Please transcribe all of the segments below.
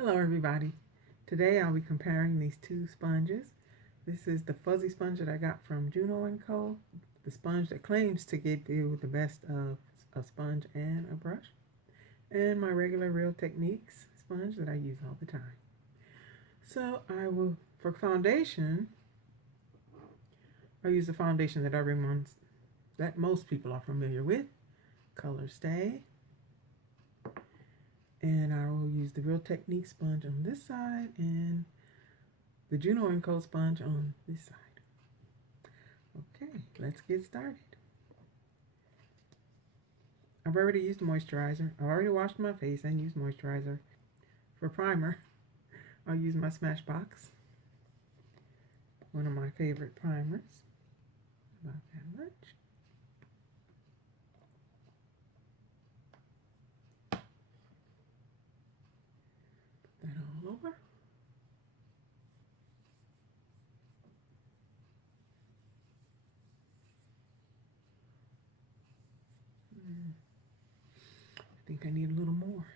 Hello everybody. Today I'll be comparing these two sponges. This is the fuzzy sponge that I got from Juno Co, the sponge that claims to give you the best of a sponge and a brush, and my regular Real Techniques sponge that I use all the time. So for foundation, I use the foundation that most people are familiar with, Colorstay. And I will use the Real Technique sponge on this side and the Juno Co sponge on this side. Okay, let's get started. I've already used moisturizer. I've already washed my face and used moisturizer. For primer, I'll use my Smashbox, one of my favorite primers. About that much. Put that all over. I think I need a little more.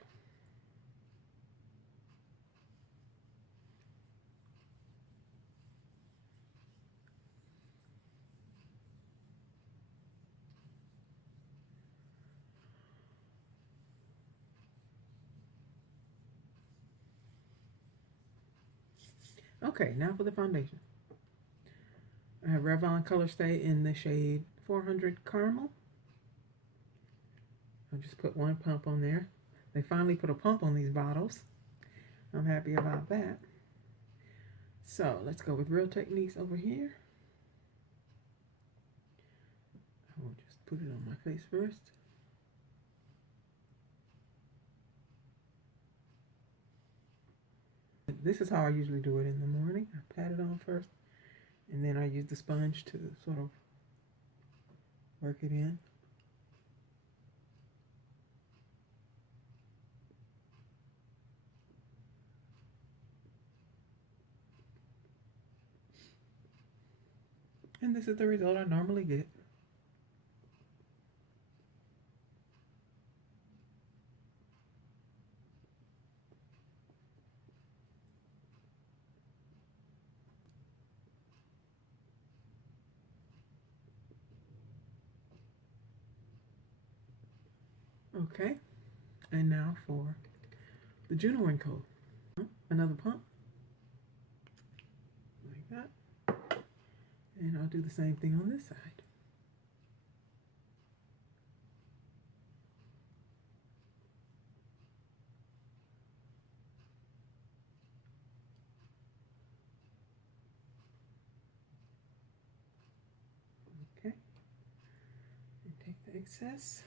Okay, now for the foundation. I have Revlon Colorstay in the shade 400 Caramel. I'll just put one pump on there. They finally put a pump on these bottles. I'm happy about that. So let's go with Real Techniques over here. I will just put it on my face first. This is how I usually do it in the morning. I pat it on first, and then I use the sponge to sort of work it in. And this is the result I normally get. Okay, and now for the Juno Co. Another pump, like that. And I'll do the same thing on this side. Okay, and take the excess.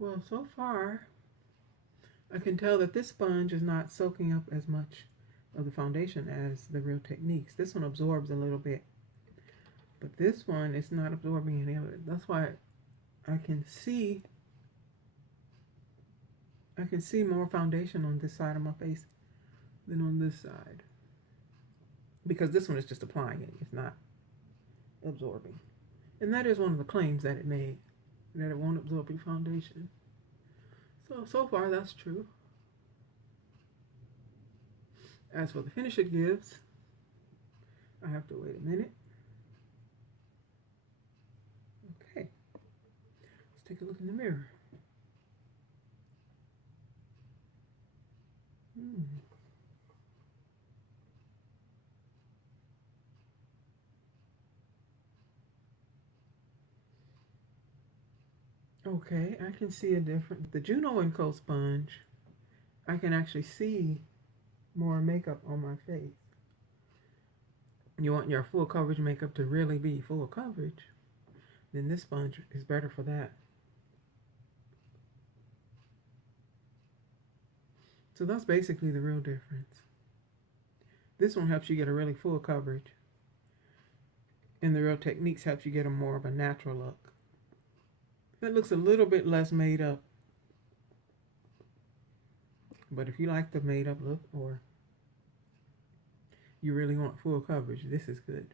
Well, so far, I can tell that this sponge is not soaking up as much of the foundation as the Real Techniques. This one absorbs a little bit, but this one is not absorbing any of it. That's why I can see more foundation on this side of my face than on this side, because this one is just applying it. It's not absorbing. And that is one of the claims that it made, that it won't absorb your foundation. So far that's true. As for the finish it gives, I have to wait a minute. Okay, let's take a look in the mirror. Okay, I can see a difference. The Juno Co sponge, I can actually see more makeup on my face. You want your full coverage makeup to really be full coverage, then this sponge is better for that. So that's basically the real difference. This one helps you get a really full coverage. And the Real Techniques helps you get a more of a natural look. It looks a little bit less made up. But if you like the made up look, or you really want full coverage, this is good.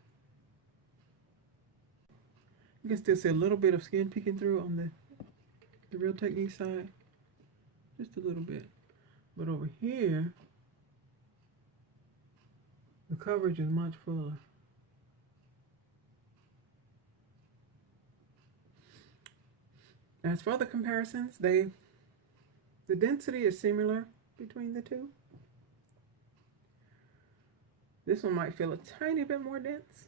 You can still see a little bit of skin peeking through on the Real Techniques side. Just a little bit. But over here, the coverage is much fuller. As for the comparisons, the density is similar between the two. This one might feel a tiny bit more dense,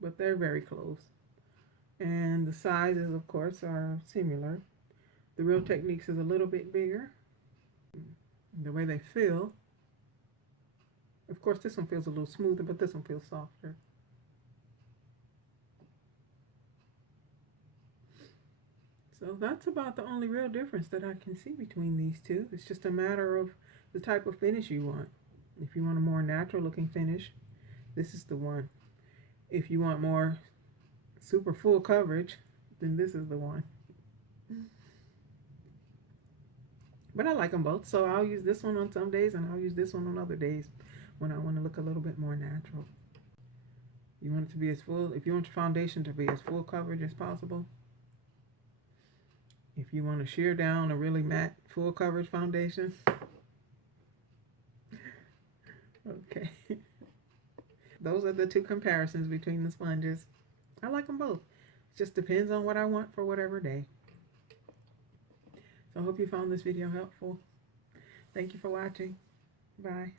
but they're very close. And the sizes, of course, are similar. The Real Techniques is a little bit bigger. The way they feel, of course, this one feels a little smoother, but this one feels softer. So that's about the only real difference that I can see between these two. It's just a matter of the type of finish you want. If you want a more natural looking finish, this is the one. If you want more super full coverage, then this is the one. But I like them both, so I'll use this one on some days and I'll use this one on other days when I want to look a little bit more natural. You want it to be as full, if you want your foundation to be as full coverage as possible, if you want to sheer down a really matte full coverage foundation, okay. Those are the two comparisons between the sponges. I like them both. It just depends on what I want for whatever day. So I hope you found this video helpful. Thank you for watching. Bye.